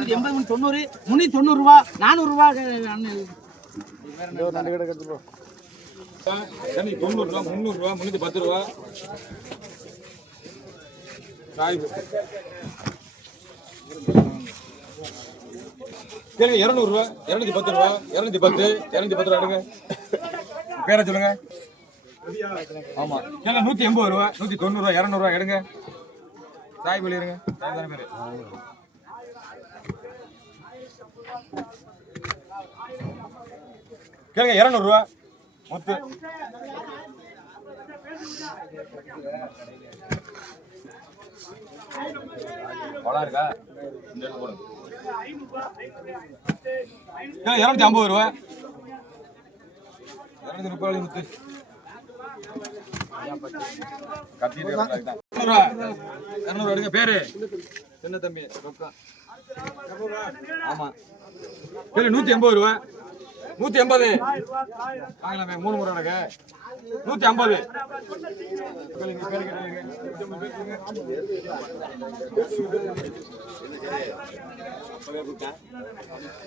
80 390 ரூபா 400 ரூபா 90 ரூபா 300 ரூபா 310 ரூபா கேளுங்க 200 ரூபா 210 ரூபா 210 210 ரூபா எடுங்க பேரை சொல்லுங்க ஆமா கேளுங்க 180 ரூபா 190 ரூபா 200 ரூபா எடுங்க சாய் வெளியிருங்க சாய் தானே பேரு கேளுங்க 200 ரூபா முத்து பழம் இருக்கா போடுங்க 250 ரூபா 230 ரூபாய் முத்து கத்திட்டு 200 எடுங்க பேரு சின்ன தம்பி ஆமா கேளு 180 ரூபா 180 வாங்கலாமே 3 முறை எனக்கு 150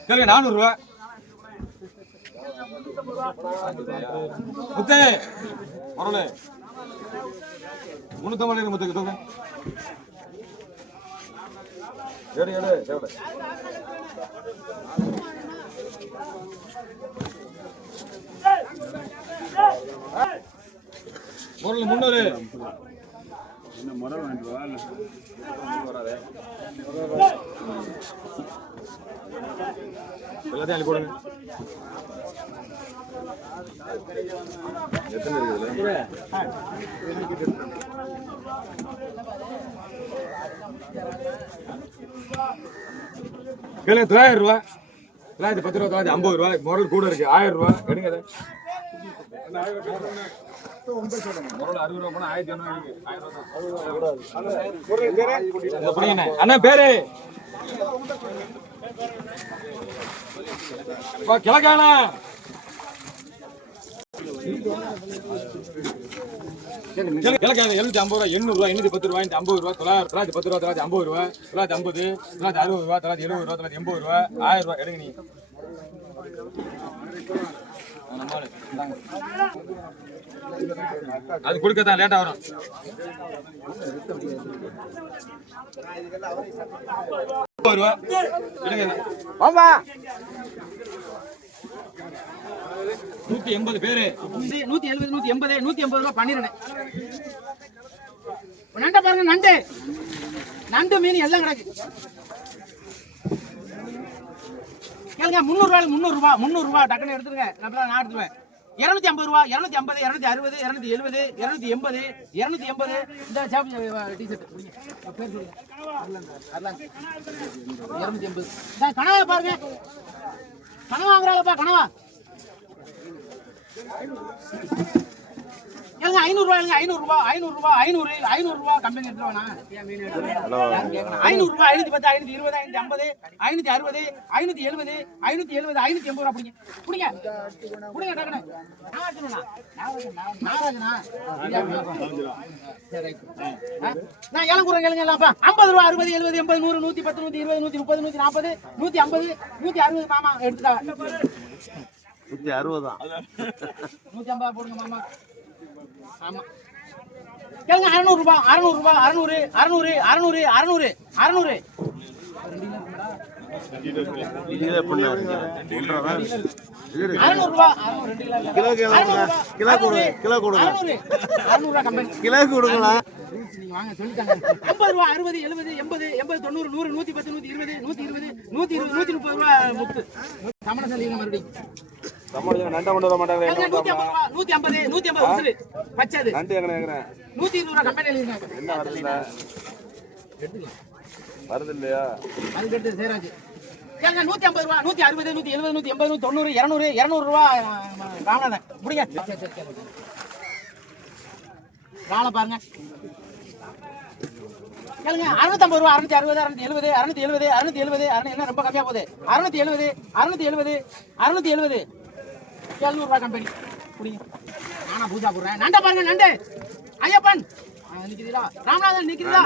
கேளுங்க 400 ரூபா முத்து மரலே 350 முத்துக்கு தூங்க எடு எவ்வளவு முரல் 300 என்ன முரல் வாங்கிட்டு வா வராதே எல்லாத்தையும் அள்ளி போடுங்க எத்தனை இருக்குதுல கேளுங்க 900 ரூபா 910 ரூபா 950 ரூபா முரல் கூட இருக்கு 1000 ரூபா எடுங்க முரல் 60 ரூபா போனா 1500 அண்ணா பேரு கிழக்கானா கிழக்கான 750 ரூபா 800 ரூபா 810 ரூபா 50 ரூபா 910 ரூபா 950 ரூபா 950 960 ரூபா 970 ரூபா 980 ரூபா 1000 ரூபா எடுங்க நீ அது கொடுக்கத்தான் லேட்டா வரும் ரூபா எடுங்க 180 பேரு 170 180 ரூபா பண்ணிருந்தேன் நண்டை பாருங்க நண்டு மீன் எல்லாம் கிடக்கு கேளுங்க 300 ரூபா டக்குன்னு எடுத்துருங்க நான் எடுத்துருவேன் 250 ரூபா 250 260 270 280 280 இந்த டிஷர்ட் பேர் சொல்லுங்க 280 கனவா பாருங்க கனவா வாங்குறாங்கப்பா கனவா ஏங்க 500 ரூபாய் 500 ரூபாய் கம்பெனி எடுத்துவானா 500 ரூபாய் 510 520 550 560 570 580 ரூபாய் புடிங்க டக்குனு நாராஜனா சரி நான் ஏலம் குறேன் கேளுங்க எல்லாம்ப்பா 50 ரூபாய் 60 70 80 100 110 120 130 140 150 150 மாமா எடுத்துடா 160 தான் 150 போடுங்க மாமா ஆமா கேளுங்க 600 ரூபாய் 600 கிலோ கொடுங்களா நீங்க வாங்க சொல்லிட்டாங்க 50 ரூபாய் 60 70 80 80 90 100 110 120 130 ரூபாய் முத்து சமண சொல்லிங்க மறுபடியும் நண்டை கொண்டு வர மாட்டாங்க 150 உசுரு பச்சது நண்டு எங்க கேக்குறேன் 120 ரூபாய் கம்பெனில இருக்காங்க என்ன வருது இல்லையா அது கேட்டு சேராஜ் கேளுங்க 150 ரூபாய் 160 170 180 190 200 ரூபாய் ராமநாதன் முடிங்க ராள பாருங்க கேளுங்க 650 ரூபாய் 660 670 என்ன ரொம்ப கம்மியா போகுது 670 700 ரூபாய் கம்பெனி புடிங்க நானா பூஜா போடுறேன் நண்டை பாருங்க நண்டு ஐயப்பன் நிக்கிறீங்களா ராமநாதன் நிக்கிறீங்களா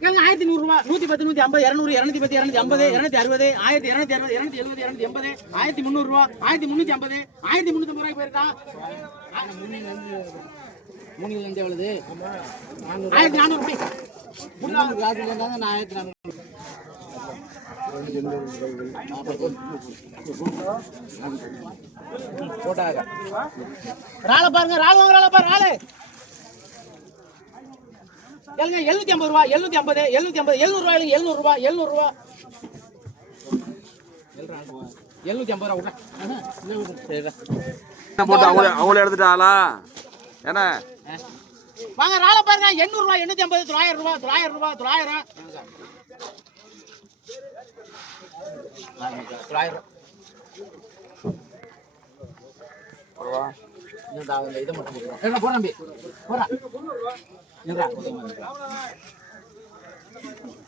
கேளுங்க 1100 ரூபா 110 150 200 210 250 250 260 1260 270 280 1300 ரூபா 1350 1350 ரூபாய்க்கு போயிருக்கா 3 எவ்வளவு 1400 ரூபாய் கிளாஸ்ல இருந்தாங்க நான் 1400 போட்டாங்க ராளை பாருங்க ராளை வாங்க ராளை பாரு ராளை கேளுங்க 750 ரூபா 750 750 700 ரூபாய் 700 ரூபா 700 ரூபா 750 ரூபா போட்டு அவங்கள எடுத்துட்டாளா என்ன வாங்க ராளை பாருங்க 800 ரூபா 850 900 ரூபா 900 ரூபா 900 இதை மட்டும் போறா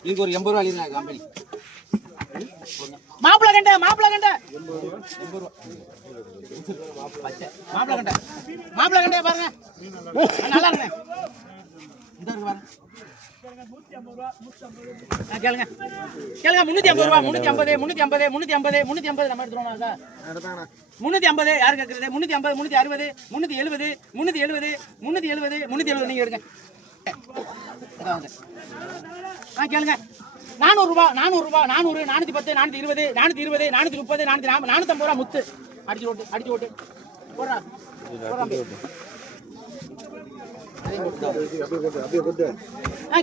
இதுக்கு ஒரு 80 ரூபா அழிங்க கம்பெனி மாப்பிள கண்ட 80 ரூபா மாப்பிள கண்ட பாருங்க நல்லா இருங்க இந்த இருக்கு பாருங்க கேளுங்க 350 ரூபா 350 நம்ம எடுத்துறோம் 350 யாரு கேக்குறது 350 360 370 370 நீங்க எடுங்க கேளுங்க 400 ரூபா 400 410 420 430 450 ரூபா முத்து அடிச்சு ஓட்டு போடுறா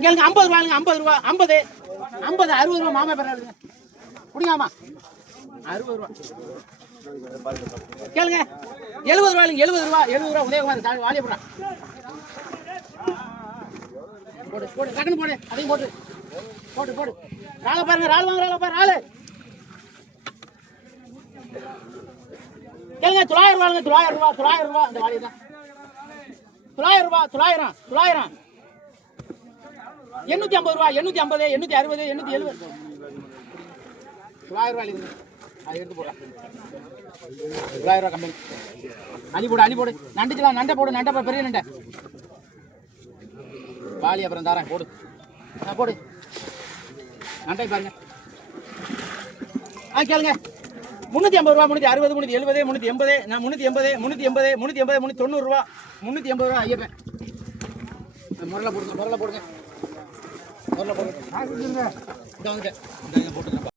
கேளுங்க 50 ரூபாங்க 50 ரூபா 50 60 ரூபா மாமா பேர் குடிங்காமா 60 ரூபா கேளுங்க 70 ரூபாய்ங்க 70 ரூபா உதயகுமார் வாலிய போடுறா போடு டக்குனு போடு அதையும் போடு ராளை பாருங்க ராளை வாங்க ராளை பாரு ராளை கேளுங்க 900 ரூபா அந்த வாலிய தான் 900 ரூபா 900 850 ரூபா 850 860 870 900 ரூபாய் அது எடுத்து போடுறேன் 900 ரூபா கம்பெனி அள்ளி போடு நண்டுக்கலாம் நண்டை போடு பெரிய நண்டை வாலி அப்புறம் தாரேன் போடு நண்டை பாருங்க கேளுங்க 350 ரூபா 360 370 380 380 ரூபா 380 ரூபா ஐயப்பன் முரளை போடுங்க போட்டுங்க